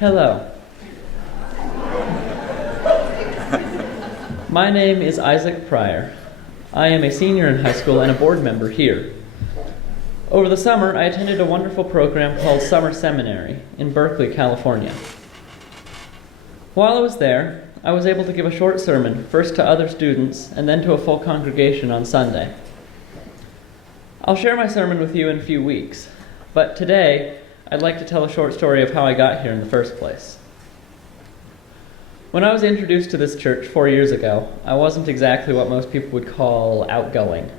Hello. My name is Isaac Prier. I am a senior in high school and a board member here. Over the summer, I attended a wonderful program called Summer Seminary in Berkeley, California. While I was there, I was able to give a short sermon, first to other students and then to a full congregation on Sunday. I'll share my sermon with you in a few weeks, but today I'd like to tell a short story of how I got here in the first place. When I was introduced to this church 4 years ago, I wasn't exactly what most people would call outgoing.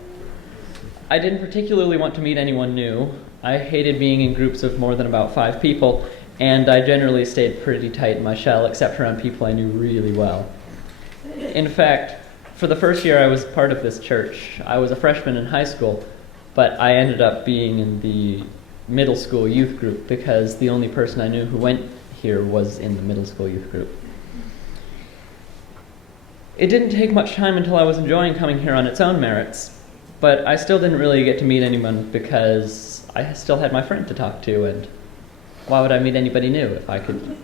I didn't particularly want to meet anyone new. I hated being in groups of more than about 5 people, and I generally stayed pretty tight in my shell, except around people I knew really well. In fact, for the first year I was part of this church, I was a freshman in high school, but I ended up being in the middle school youth group because the only person I knew who went here was in the middle school youth group. It didn't take much time until I was enjoying coming here on its own merits, but I still didn't really get to meet anyone because I still had my friend to talk to, and why would I meet anybody new if I could?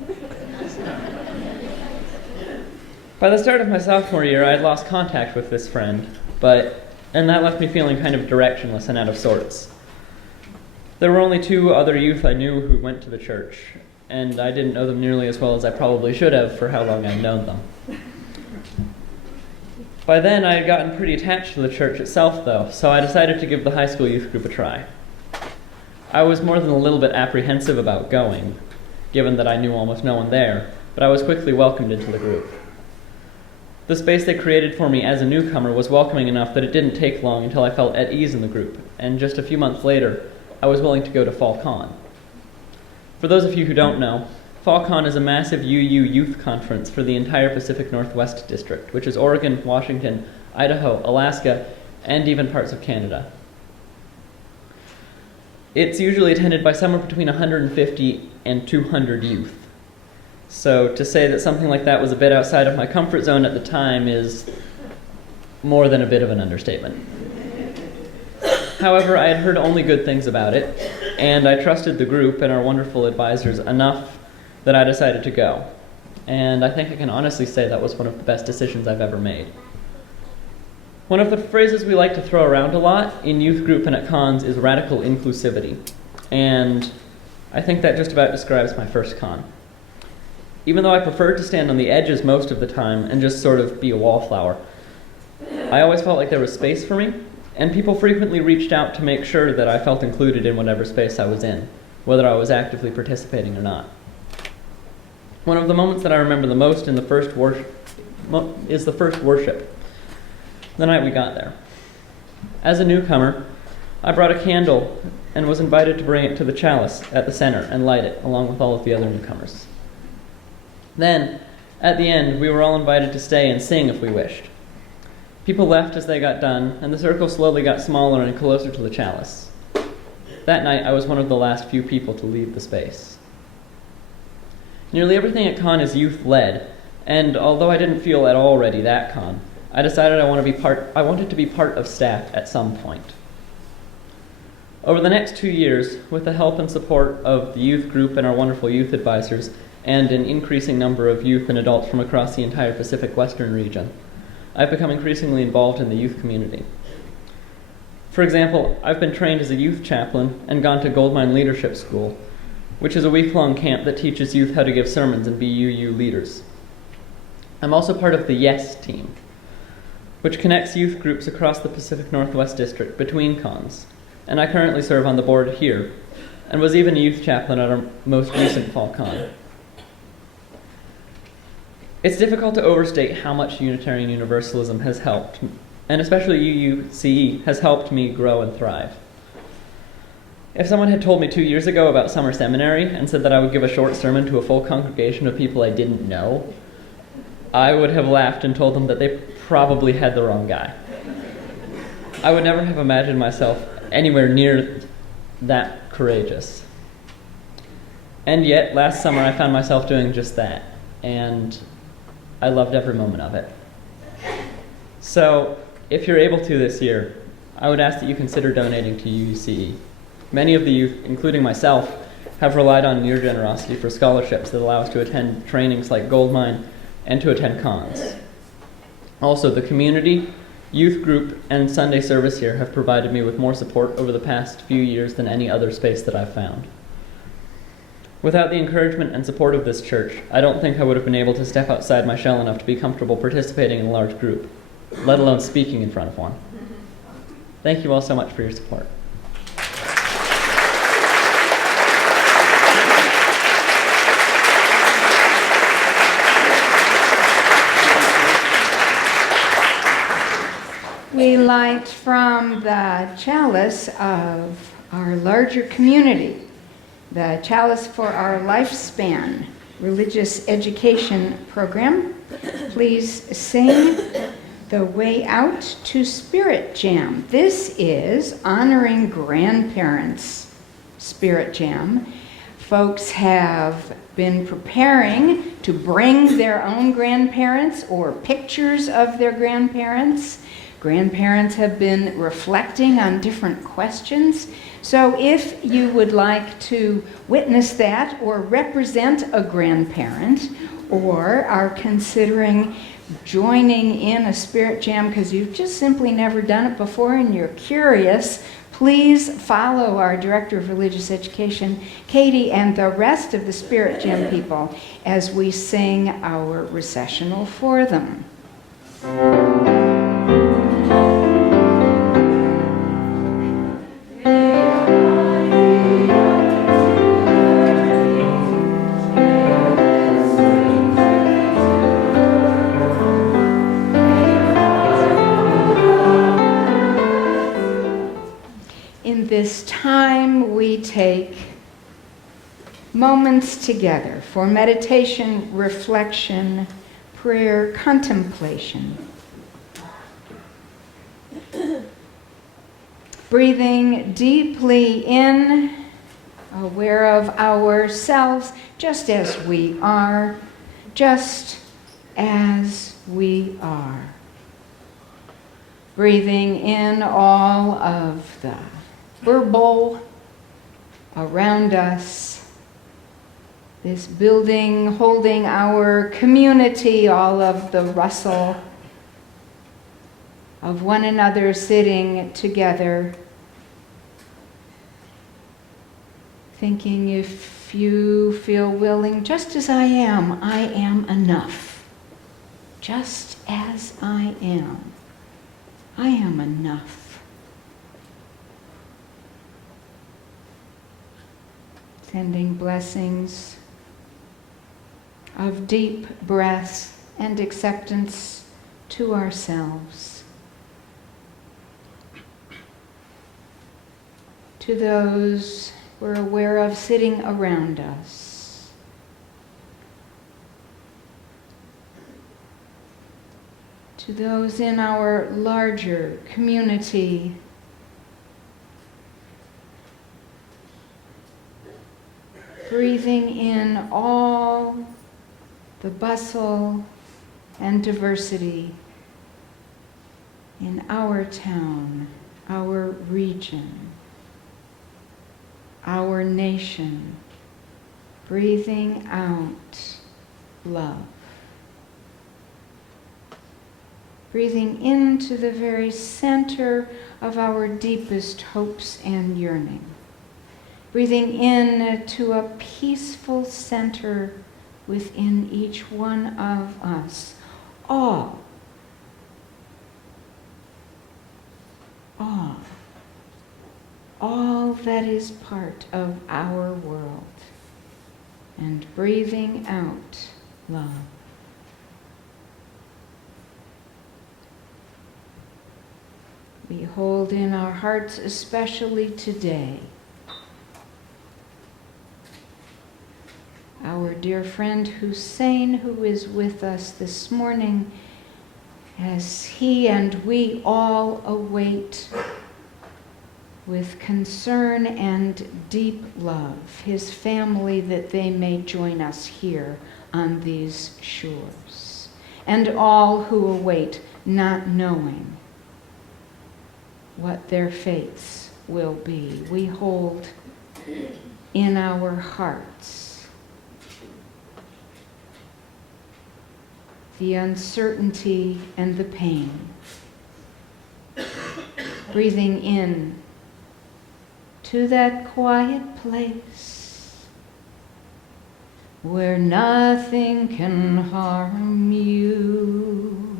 By the start of my sophomore year, I had lost contact with this friend, and that left me feeling kind of directionless and out of sorts. There were only 2 other youth I knew who went to the church, and I didn't know them nearly as well as I probably should have for how long I'd known them. By then, I had gotten pretty attached to the church itself, though, so I decided to give the high school youth group a try. I was more than a little bit apprehensive about going, given that I knew almost no one there, but I was quickly welcomed into the group. The space they created for me as a newcomer was welcoming enough that it didn't take long until I felt at ease in the group, and just a few months later, I was willing to go to Fall Con. For those of you who don't know, Fall Con is a massive UU youth conference for the entire Pacific Northwest District, which is Oregon, Washington, Idaho, Alaska, and even parts of Canada. It's usually attended by somewhere between 150 and 200 youth. So to say that something like that was a bit outside of my comfort zone at the time is more than a bit of an understatement. However, I had heard only good things about it, and I trusted the group and our wonderful advisors enough that I decided to go. And I think I can honestly say that was one of the best decisions I've ever made. One of the phrases we like to throw around a lot in youth group and at cons is radical inclusivity. And I think that just about describes my first con. Even though I preferred to stand on the edges most of the time and just sort of be a wallflower, I always felt like there was space for me, and people frequently reached out to make sure that I felt included in whatever space I was in, whether I was actively participating or not. One of the moments that I remember the most in the first is the first worship, the night we got there. As a newcomer, I brought a candle and was invited to bring it to the chalice at the center and light it, along with all of the other newcomers. Then, at the end, we were all invited to stay and sing if we wished. People left as they got done, and the circle slowly got smaller and closer to the chalice. That night, I was one of the last few people to leave the space. Nearly everything at con is youth-led, and although I didn't feel at all ready that con, I decided I wanted to be part of staff at some point. Over the next 2 years, with the help and support of the youth group and our wonderful youth advisors, and an increasing number of youth and adults from across the entire Pacific Western region, I've become increasingly involved in the youth community. For example, I've been trained as a youth chaplain and gone to Goldmine Leadership School, which is a week-long camp that teaches youth how to give sermons and be UU leaders. I'm also part of the YES team, which connects youth groups across the Pacific Northwest District between cons, and I currently serve on the board here, and was even a youth chaplain at our most recent Fall Con. It's difficult to overstate how much Unitarian Universalism has helped, and especially UUCE has helped me grow and thrive. If someone had told me 2 years ago about summer seminary and said that I would give a short sermon to a full congregation of people I didn't know, I would have laughed and told them that they probably had the wrong guy. I would never have imagined myself anywhere near that courageous. And yet, last summer I found myself doing just that, and I loved every moment of it. So, if you're able to this year, I would ask that you consider donating to UUCE. Many of the youth, including myself, have relied on your generosity for scholarships that allow us to attend trainings like Goldmine and to attend cons. Also, the community, youth group, and Sunday service here have provided me with more support over the past few years than any other space that I've found. Without the encouragement and support of this church, I don't think I would have been able to step outside my shell enough to be comfortable participating in a large group, let alone speaking in front of one. Thank you all so much for your support. We light from the chalice of our larger community, the chalice for our lifespan religious education program. Please sing The Way Out to Spirit Jam. This is honoring grandparents Spirit Jam. Folks have been preparing to bring their own grandparents or pictures of their grandparents. Grandparents have been reflecting on different questions. So if you would like to witness that or represent a grandparent or are considering joining in a Spirit Jam because you've just simply never done it before and you're curious, please follow our Director of Religious Education, Katie, and the rest of the Spirit Jam people as we sing our recessional for them. This time we take moments together for meditation, reflection, prayer, contemplation. Breathing deeply in, aware of ourselves just as we are, just as we are. Breathing in all of the verbal around us, this building holding our community, all of the rustle of one another sitting together, thinking if you feel willing, just as I am enough. Just as I am enough. Sending blessings of deep breath and acceptance to ourselves, to those we're aware of sitting around us, to those in our larger community, breathing in all the bustle and diversity in our town, our region, our nation, breathing out love. Breathing into the very center of our deepest hopes and yearning. Breathing in to a peaceful center within each one of us. All that is part of our world. And breathing out love. We hold in our hearts, especially today, our dear friend Hussein, who is with us this morning, as he and we all await with concern and deep love his family, that they may join us here on these shores, and all who await, not knowing what their fates will be. We hold in our hearts. The uncertainty and the pain. Breathing in to that quiet place where nothing can harm you.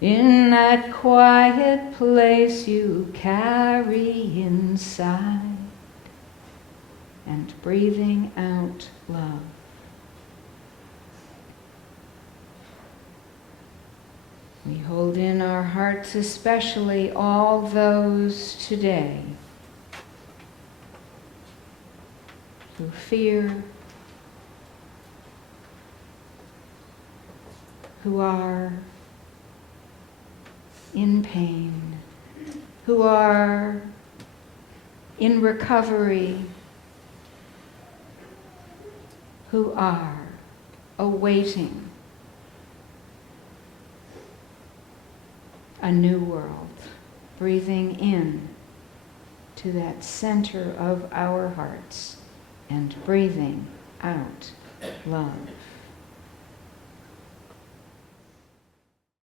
In that quiet place you carry inside, and breathing out love. We hold in our hearts especially all those today who fear, who are in pain, who are in recovery, who are awaiting a new world, breathing in to that center of our hearts and breathing out love.